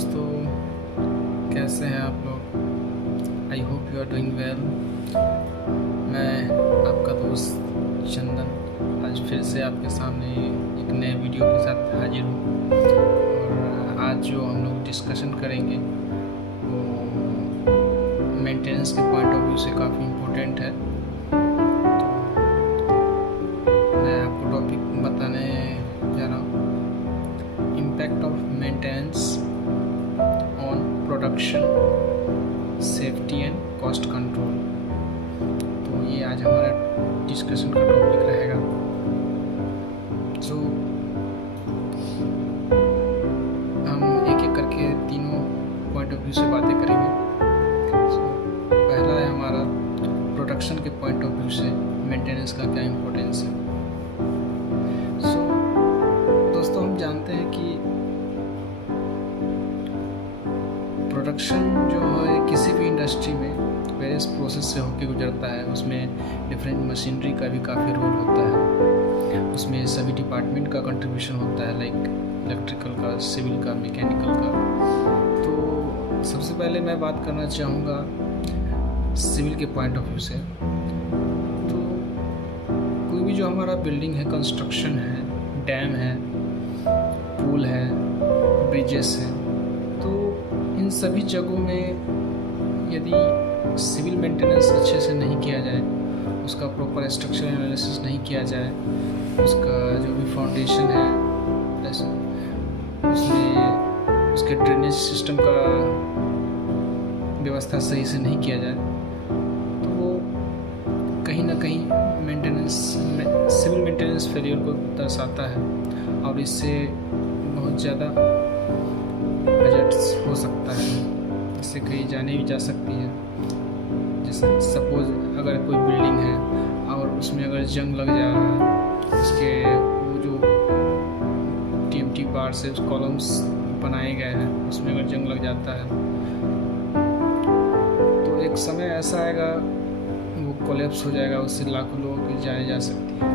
दोस्तों, कैसे हैं आप लोग। I hope you are doing well. मैं आपका दोस्त चंदन आज फिर से आपके सामने एक नए वीडियो के साथ हाजिर हूँ। और आज जो हम लोग डिस्कशन करेंगे वो मेंटेनेंस के पॉइंट ऑफ व्यू से काफ़ी इम्पोर्टेंट है। मैं आपको टॉपिक बताने जा रहा हूँ, impact of maintenance on production, safety and cost control. तो ये आज हमारा डिस्कशन का टॉपिक रहेगा। तो हम एक एक करके तीनों पॉइंट ऑफ व्यू से बातें करेंगे। पहला है हमारा प्रोडक्शन के पॉइंट ऑफ व्यू से मेंटेनेंस का क्या इम्पोर्टेंस है। दोस्तों, हम जानते हैं कि प्रोडक्शन जो है किसी भी इंडस्ट्री में वेरियस प्रोसेस से होकर गुजरता है। उसमें डिफरेंट मशीनरी का भी काफ़ी रोल होता है। उसमें सभी डिपार्टमेंट का कंट्रीब्यूशन होता है, लाइक इलेक्ट्रिकल का, सिविल का, मैकेनिकल का। तो सबसे पहले मैं बात करना चाहूँगा सिविल के पॉइंट ऑफ व्यू से। तो कोई भी जो हमारा बिल्डिंग है, कंस्ट्रक्शन है, डैम है, पुल है, ब्रिजेस है, तो इन सभी जगहों में यदि सिविल मेंटेनेंस अच्छे से नहीं किया जाए, उसका प्रॉपर स्ट्रक्चर एनालिसिस नहीं किया जाए, उसका जो भी फाउंडेशन है उसमें उसके ड्रेनेज सिस्टम का व्यवस्था सही से नहीं किया जाए, तो वो कहीं ना कहीं सिविल मेंटेनेंस फेलियर को दर्शाता है। और इससे बहुत ज़्यादा बजट्स हो सकता है, इससे कहीं जाने भी जा सकती है। जैसे सपोज अगर कोई बिल्डिंग है और उसमें अगर जंग लग जा रहा है, उसके वो जो टीएमटी बार से कॉलम्स बनाए गए हैं उसमें अगर जंग लग जाता है तो एक समय ऐसा आएगा वो कोलैप्स हो जाएगा, उससे लाखों लोगों की जाने जा सकती है।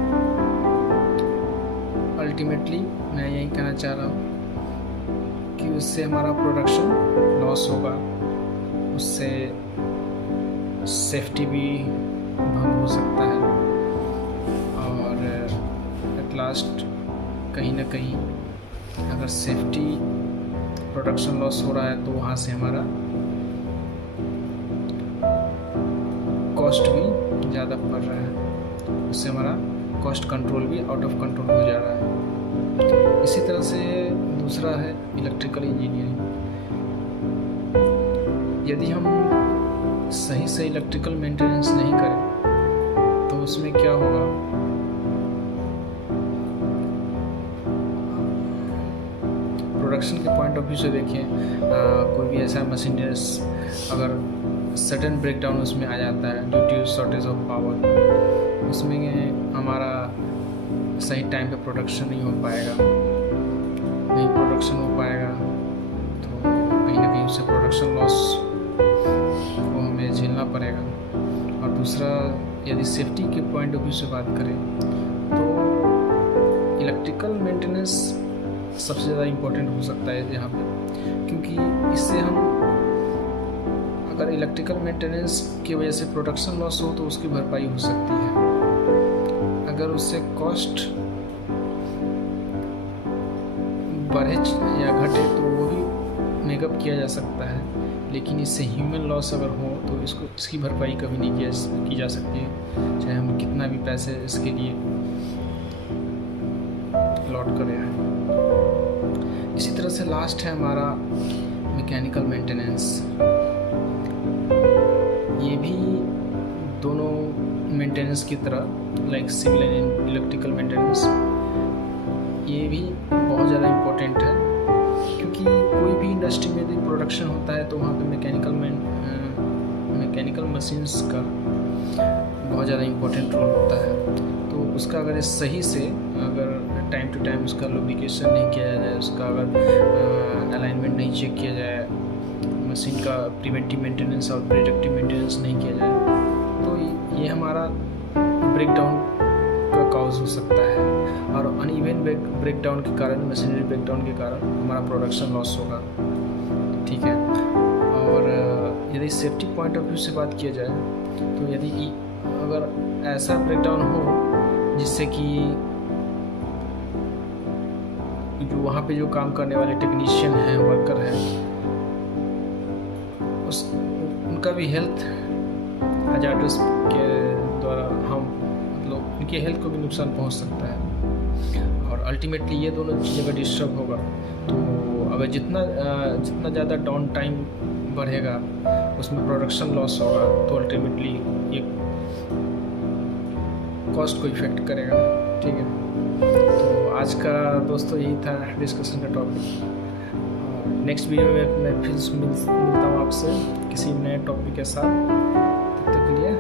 अल्टीमेटली मैं यही कहना चाह रहा हूँ कि उससे हमारा प्रोडक्शन लॉस होगा, उससे सेफ्टी भी भंग हो सकता है, और एट लास्ट कहीं ना कहीं अगर सेफ्टी प्रोडक्शन लॉस हो रहा है तो वहाँ से हमारा कॉस्ट भी ज़्यादा पड़ रहा है, उससे हमारा कॉस्ट कंट्रोल भी आउट ऑफ कंट्रोल हो जा रहा है। इसी तरह से दूसरा है इलेक्ट्रिकल इंजीनियरिंग। यदि हम सही से इलेक्ट्रिकल मेंटेनेंस नहीं करें तो उसमें क्या होगा, प्रोडक्शन के पॉइंट ऑफ व्यू से देखें, कोई भी ऐसा मशीनरी अगर सडन ब्रेकडाउन उसमें आ जाता है due to shortage of power, उसमें हमारा सही टाइम पे प्रोडक्शन नहीं हो पाएगा, नहीं प्रोडक्शन हो पाएगा तो कहीं ना कहीं उससे प्रोडक्शन लॉस को हमें झेलना पड़ेगा। और दूसरा, यदि सेफ्टी के पॉइंट ऑफ व्यू से बात करें तो इलेक्ट्रिकल मेंटेनेंस सबसे ज़्यादा इम्पोर्टेंट हो सकता है यहाँ पे, क्योंकि इससे हम अगर इलेक्ट्रिकल मेंटेनेंस की वजह से प्रोडक्शन लॉस हो तो उसकी भरपाई हो सकती है। अगर उससे कॉस्ट बढ़े या घटे तो वो भी मेकअप किया जा सकता है, लेकिन इससे ह्यूमन लॉस अगर हो तो इसकी भरपाई कभी नहीं की जा सकती है, चाहे हम कितना भी पैसे इसके लिए अलॉट करें। इसी तरह से लास्ट है हमारा मैकेनिकल मेंटेनेंस। ये भी दोनों मेंटेनेंस की तरह, like civil and electrical maintenance, ये भी बहुत ज़्यादा इम्पोर्टेंट है, क्योंकि कोई भी इंडस्ट्री में यदि प्रोडक्शन होता है तो वहाँ पे मैकेनिकल मशीन्स का बहुत ज़्यादा इम्पोर्टेंट रोल होता है। तो उसका अगर सही से अगर टाइम टू टाइम उसका लुब्रिकेशन नहीं किया जाए, उसका अगर अलाइनमेंट नहीं चेक किया जाए, मशीन का प्रिवेंटिव मेंटेनेंस और प्रिडिक्टिव मेंटेनेंस नहीं किया जाए, तो ये हमारा ब्रेकडाउन का कॉज हो सकता है। और अनइवन ब्रेकडाउन के कारण, मशीनरी ब्रेकडाउन के कारण हमारा प्रोडक्शन लॉस होगा। ठीक है। और यदि सेफ्टी पॉइंट ऑफ व्यू से बात किया जाए तो यदि अगर ऐसा ब्रेकडाउन हो जिससे कि जो वहाँ पे जो काम करने वाले टेक्नीशियन हैं, वर्कर हैं, उनका भी हेल्थ हजार्डस के द्वारा हम मतलब उनके हेल्थ को भी नुकसान पहुँच सकता है। और अल्टीमेटली ये दोनों चीज़ अगर डिस्टर्ब होगा तो अगर जितना ज़्यादा डाउन टाइम बढ़ेगा उसमें प्रोडक्शन लॉस होगा, तो अल्टीमेटली ये कॉस्ट को इफ़ेक्ट करेगा। ठीक है, तो आज का दोस्तों यही था डिस्कशन का टॉपिक। नेक्स्ट वीडियो में मैं फिर मिलता हूँ आपसे किसी नए टॉपिक के साथ। तब तक के लिए